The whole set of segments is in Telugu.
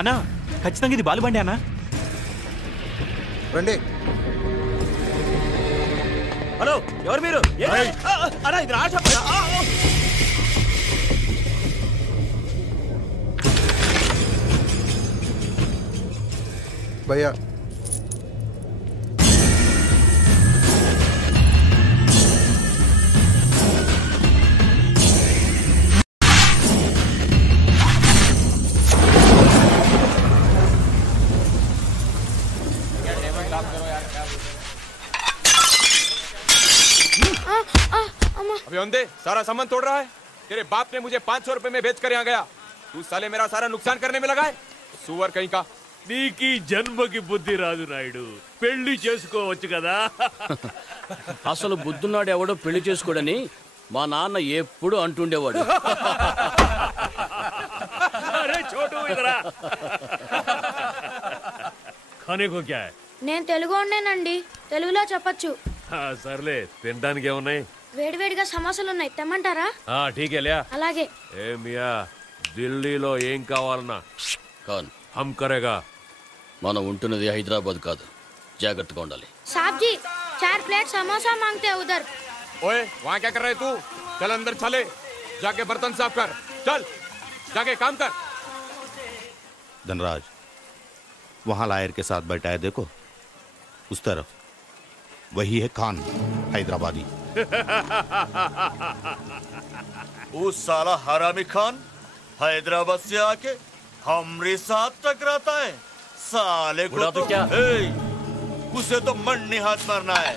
అన్నా ఖచ్చితంగా ఇది బాలుబండి అన్నా. రండి. హలో ఎవరు మీరు? అన్నా ఇది రాజ. భయ్యా अभी अंधे सारा सामान तोड़ रहा है। तेरे बाप ने मुझे 500 रुपए में बेच कर यहाँ गया, तू साले मेरा सारा नुकसान करने में लगा है। सुअर कहीं का। నీకీ జన్మకి బుద్ధి రాదు నాయుడు, పెళ్లి చేసుకోవచ్చు కదా. అసలు బుద్ధున్నాడు ఎవడో పెళ్లి చేసుకోడని మా నాన్న ఎప్పుడు అంటుండేవాడు. అరే చోటు ఇదరా. ఖానే కో క్యా హై? నేను తెలుగోడినేనండి, తెలుగులో చెప్పొచ్చు. సర్లే, తినడానికి ఏమున్నాయి? వేడివేడిగా సమోసాలు ఉన్నాయి, తెమ్మంటారా? ఠీక్ హై లియా. అలాగే. ఏ మియా, ఢిల్లీలో ఏం కావాలన్నా కాన్ హమ్ కరేగా. మనం ఉంటున్నది హైదరాబాద్ కాదు, జాగ్రత్తగా ఉండాలి. साहब जी 4 प्लेट समोसा मांगते हैं उधर. ओए वहाँ क्या कर रहे तू? चल अंदर चले, जाके बर्तन साफ कर, चल जाके काम कर. धनराज वहां लायर के साथ बैठा है, देखो उस तरफ, वही है खान हैदराबादी. उस साला हरामी खान हैदराबाद से आके हमरे साथ टकराता है. साले को तो क्या? उसे तो मंडी हाथ मारना है.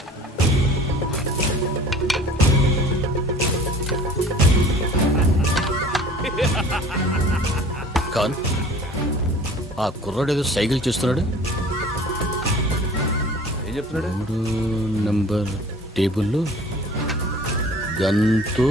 ఖాన్, ఆ కుర్రాడు ఏదో సైకిల్ చేస్తున్నాడు. ఏం చెప్తున్నాడు? 3 నంబర్ టేబుల్లో గన్తో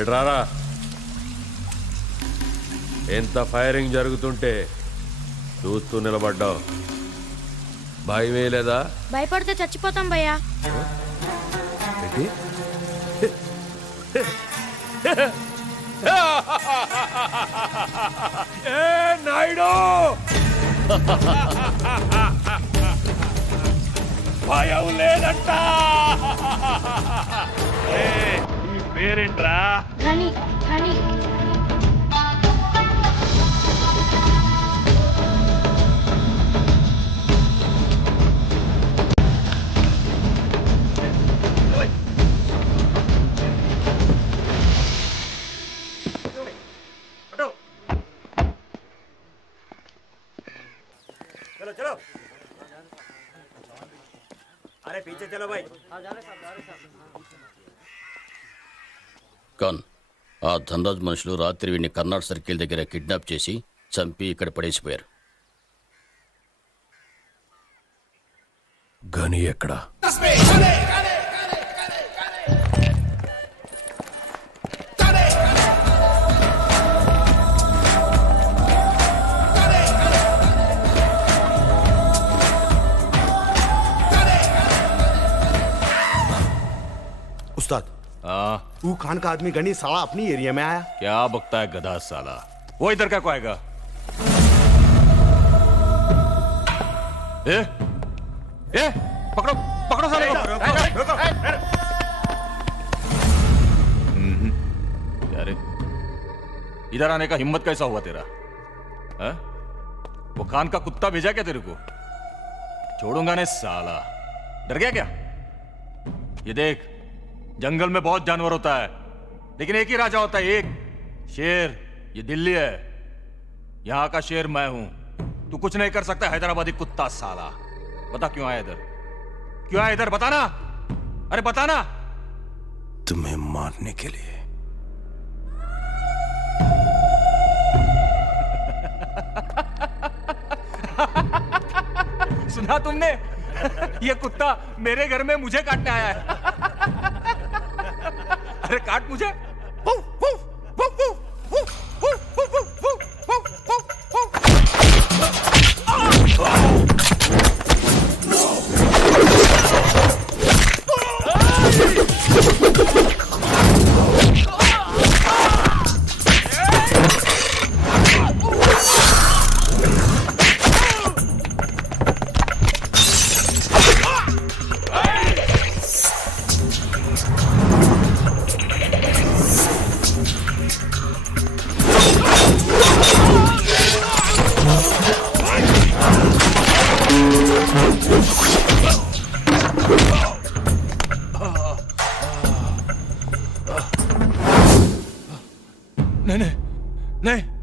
ఎడ్రారా. ఎంత ఫైరింగ్ జరుగుతుంటే చూస్తూ నిలబడ్డావు, భయమే లేదా? భయపడితే చచ్చిపోతాం భయ్యా. ఏ నాయుడు, భయం లేదంట. నీ పేరేంట్రా? ధని ధని. चलो चलो, अरे पीछे चलो भाई. ఖాన్, ఆ ధనరాజ్ మనుషులు రాత్రి వీడిని కర్నాటక సర్కిల్ దగ్గర కిడ్నాప్ చేసి చంపి ఇక్కడ పడేసిపోయారు. గని ఎక్కడా? उस्ताद, वो खान का आदमी गनी साला अपनी एरिया में आया. क्या बकता है गधा साला, वो इधर क्या को आएगा? ए, पकड़ो पकड़ो साले को. यार इधर आने का हिम्मत कैसा हुआ तेरा? है? वो खान का कुत्ता भेजा क्या तेरे को? छोड़ूंगा नहीं साला. डर गया क्या? ये देख, जंगल में बहुत जानवर होता है, लेकिन एक ही राजा होता है, एक शेर. ये दिल्ली है, यहां का शेर मैं हूं. तू कुछ नहीं कर सकता हैदराबादी कुत्ता साला. बता क्यों आया इधर? क्यों आया इधर? बताना, अरे बताना. तुम्हें मारने के लिए. सुना तुमने? ये कुत्ता मेरे घर में मुझे काटने आया है. अरे काट मुझे।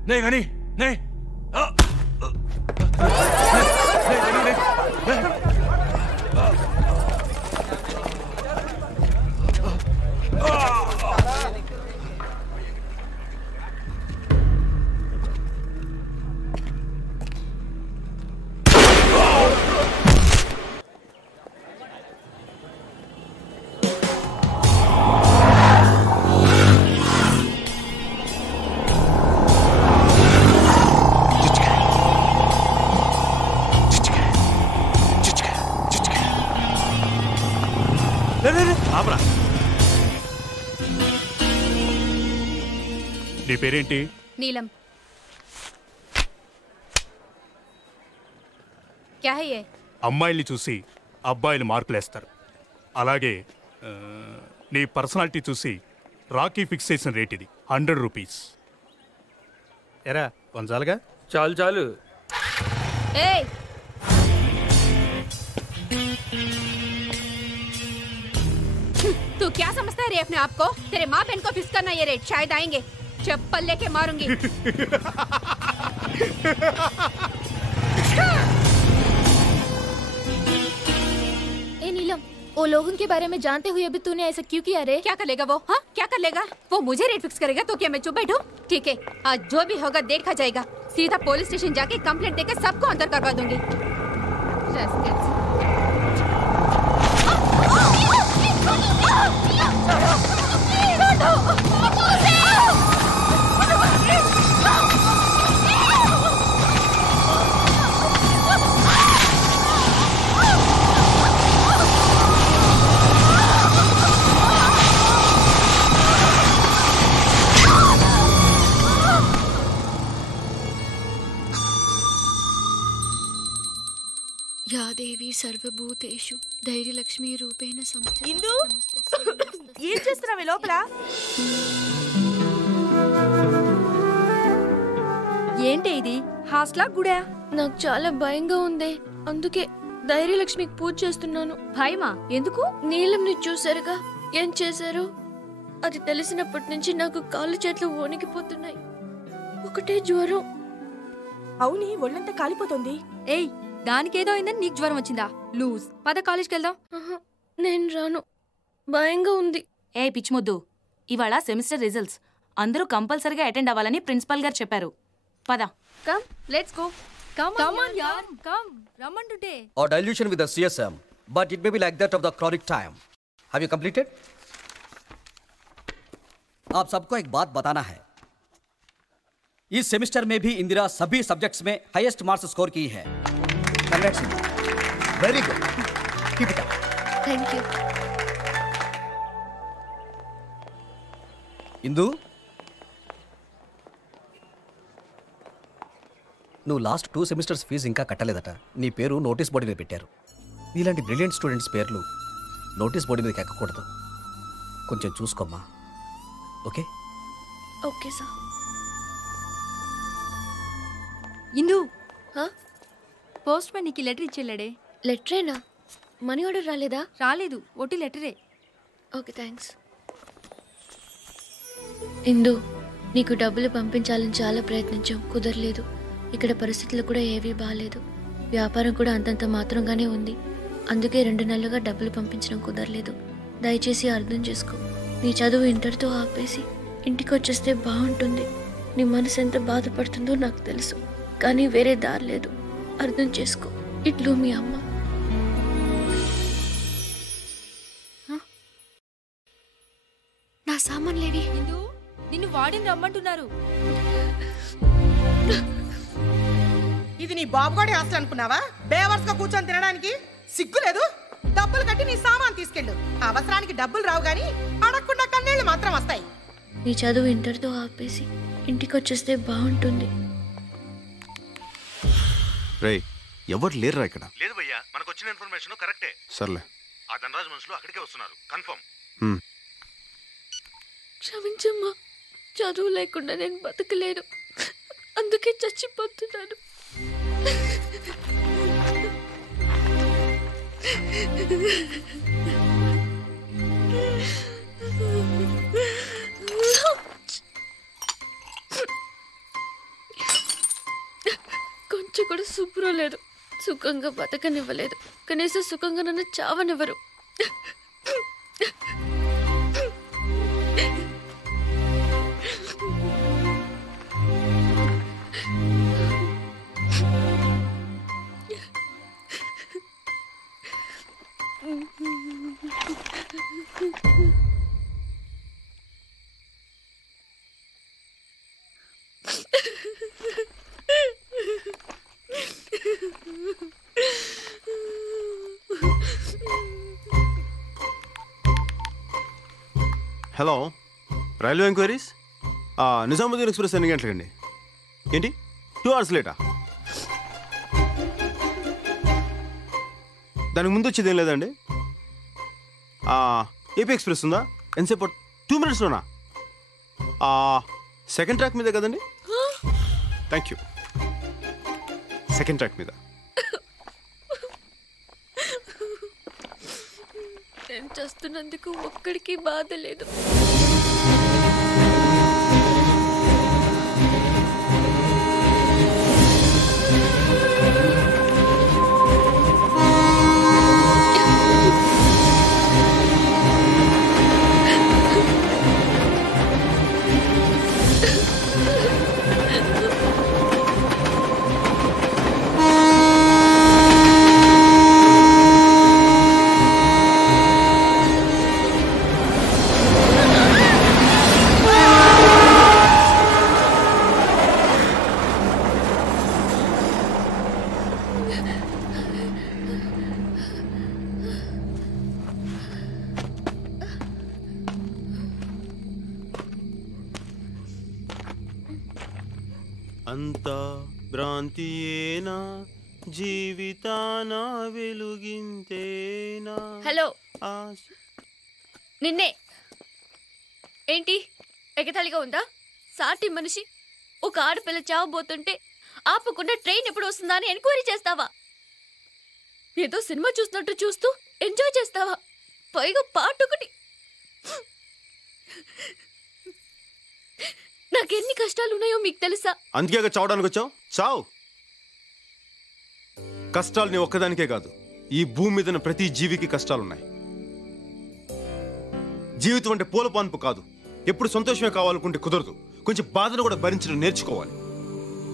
नहीं गनी नहीं నీ పేరేంటి? नीलम। क्या है ये? అమ్మాయిల్ని చూసి అబ్బాయిలు మార్కులేస్తారు. అలాగే నీ పర్సనాలిటీ చూసి రాకీ ఫిక్స్ చేసిన రేట్ ఇది 100 రూపీస్. ఎరా వంచాలుగా? చాలు చాలు. ए! तू क्या समझता है रे अपने आप को? तेरे माँ बहन को फिक्स करना ये रेट शायद आएंगे। चप्पल लेके मारूंगी। ए नीलम, वो लोगों के बारे में जानते हुए भी तूने ऐसा क्यों किया रे? क्या कर लेगा वो? हाँ क्या कर लेगा वो? मुझे रेट फिक्स करेगा तो क्या मैं चुप बैठूं? ठीक है, आज जो भी होगा देखा जाएगा। सीधा पुलिस स्टेशन जाके कंप्लेंट देकर सबको अंदर करवा दूंगी। या देवी सर्वभूतेषु धैर्यलक्ष्मी रूपेण संस्थिता। ఇందు ఏం చేస్తున్నావే లోపల? ఏంటి ఇది? హాస్టలా గుడా? నాకు చాలా భయంగా ఉంది, అందుకే ధైర్యలక్ష్మికి పూజ చేస్తున్నాను. భయమా? ఎందుకు? నీలంని చూసారుగా ఏం చేశారు? అది తెలిసినప్పటి నుంచి నాకు కాళ్ళు చేతులు వణికిపోతున్నాయి. ఒకటే జ్వరం. అవుని ఒళ్ళంతా కాలిపోతుంది. ఏయ్, దానికేదో అయిందని నీకు జ్వరం వచ్చిందా? లూజ్. పద కాలేజ్కి వెళ్దాం. నేను రాను, భయంగా ఉంది. ఏ పిచ్చిమొద్దు, ఇవాళ సెమిస్టర్ రిజల్ట్స్, అందరూ కంపల్సరీగా అటెండ్ అవ్వాలని ప్రిన్సిపల్ గారు చెప్పారు. పద. Come let's go. Come on యార్, come. రమ్మంటుంటే. Or dilution with the CSM, but it may be like that of the chronic time. Have you completed? आप सबको एक बात बताना है, इस सेमेस्टर में भी इंदिरा सभी सब्जेक्ट्स में हाईएस्ट मार्क्स स्कोर की है. Congrats. Very good. Keep it up. Thank you. ఇందు, నువ్వు లాస్ట్ 2 సెమిస్టర్స్ ఫీజు ఇంకా కట్టలేదట. నీ పేరు నోటీస్ బోర్డు మీద పెట్టారు. నీలాంటి బ్రిలియంట్ స్టూడెంట్స్ పేర్లు నోటీస్ బోర్డు మీదకి ఎక్కకూడదు. కొంచెం చూసుకోమ్మా. Okay? Okay sir. Indu, postman నీకు లెటర్ ఇచ్చేళ్ళాడే. లెటరేనా? మనీ ఆర్డర్ రాలేదా? రాలేదు, ఒట్టి లెటరే. Okay thanks. ఇందు, నీకు డబ్బులు పంపించాలని చాలా ప్రయత్నించాం, కుదరలేదు. ఇక్కడ పరిస్థితులు కూడా ఏవీ బాగాలేదు. వ్యాపారం కూడా అంతంత మాత్రంగానే ఉంది. అందుకే 2 నెలలుగా డబ్బులు పంపించడం కుదరలేదు. దయచేసి అర్థం చేసుకో. నీ చదువు ఇంటర్తో ఆపేసి ఇంటికి వచ్చేస్తే బాగుంటుంది. నీ మనసు ఎంత బాధపడుతుందో నాకు తెలుసు, కానీ వేరే దారి లేదు. అర్థం చేసుకో. ఇట్లు మీ అమ్మ. నా సామాన్లేవి? నిన్ను వాడిని రమ్మంటున్నారు. ఇది నీ బాబుగాడి హాస్టల్ అనుకున్నావా? బేవర్స్ గా కూర్చొని తినడానికి సిగ్గు లేదు? డబ్బులు కట్టి నీ సామాన్ తీసుకెళ్ళు. అవసరానికి డబ్బులు రావు గాని అడగకుండా కన్నీళ్లు మాత్రం వస్తాయి. నీ చదువు ఇంటర్తో ఆపేసి ఇంటికి వచ్చేస్తే బాగుంటుంది. రేయ్, ఎవరు లేరురా ఇక్కడ? లేదు భయ్యా, మనకు వచ్చిన ఇన్ఫర్మేషన్ కరెక్టే. సర్లే, ఆ ధనరాజ్ మనుషులు అక్కడికే వస్తున్నారు, కన్ఫర్మ్. క్షమించమ్మా, చదువు లేకుండా నేను బతకలేను, అందుకే చచ్చిపోతున్నాను. కొంచెం కూడా శుభ్రం లేదు, సుఖంగా బతకనివ్వలేదు, కనీసం సుఖంగా నన్ను చావనివ్వరు. Hello, railway enquiries. Nizamuddin express ఎన్ని గంటలకండి? ఏంటి 2 hours లేటా? దానికి ముందు వచ్చేది ఏం లేదండి. ఏపీ ఎక్స్ప్రెస్ ఉందా? ఎంతసేపు? 2 minutesలోనా? సెకండ్ ట్రాక్ మీద కదండి? Thank you. సెకండ్ ట్రాక్ మీద. నేను చేస్తున్నందుకు ఒక్కడికి బాధ లేదు. అంతా భ్రాంతియేనా, జీవితాన వెలుగింతేనా? హలో, నిన్నే. ఏంటి ఎగతాళిగా ఉందా? సాటి మనిషి ఒక ఆడపిల్ల చావబోతుంటే ఆపకుండా ట్రైన్ ఎప్పుడు వస్తుందా అని ఎంక్వైరీ చేస్తావా? ఏదో సినిమా చూస్తున్నట్టు చూస్తూ ఎంజాయ్ చేస్తావా? పైగా పాటొకటి. నాకెన్ని కష్టాలు ఉన్నాయో మీకు తెలుసా? అందుకే చావడానికి వచ్చావు. చావు. కష్టాలు నీ ఒక్కదానికే కాదు, ఈ భూమి మీద ప్రతి జీవికి కష్టాలున్నాయి. జీవితం అంటే పూల పాన్పు కాదు. ఎప్పుడు సంతోషమే కావాలనుకుంటే కుదరదు. కొంచెం బాధను కూడా భరించడం నేర్చుకోవాలి.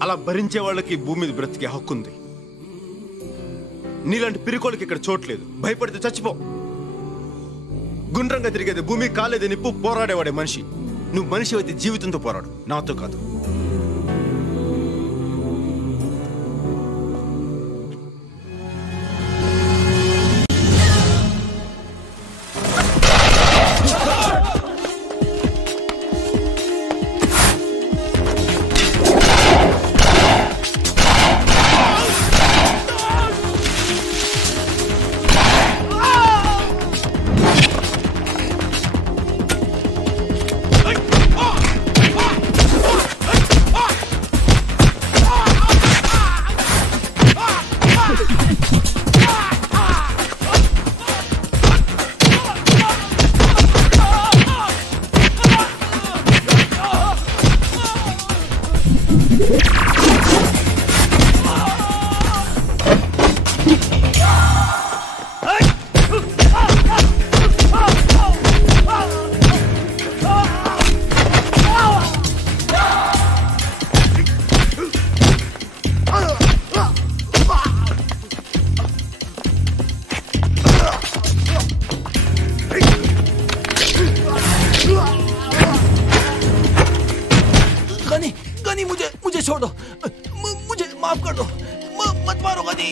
అలా భరించే వాళ్ళకి భూమి మీద బ్రతికే హక్కు ఉంది. నీలాంటి పిరికోళ్ళకి ఇక్కడ చోట్లేదు. భయపడితే చచ్చిపో. గుండ్రంగా తిరిగేది భూమి, కాలేది నిప్పు, పోరాడేవాడే మనిషి. నువ్వు మనిషి అయితే జీవితంతో పోరాడు, నాతో కాదు. गनी गनी मुझे छोड़ दो, मुझे माफ कर दो, मत मारो गनी।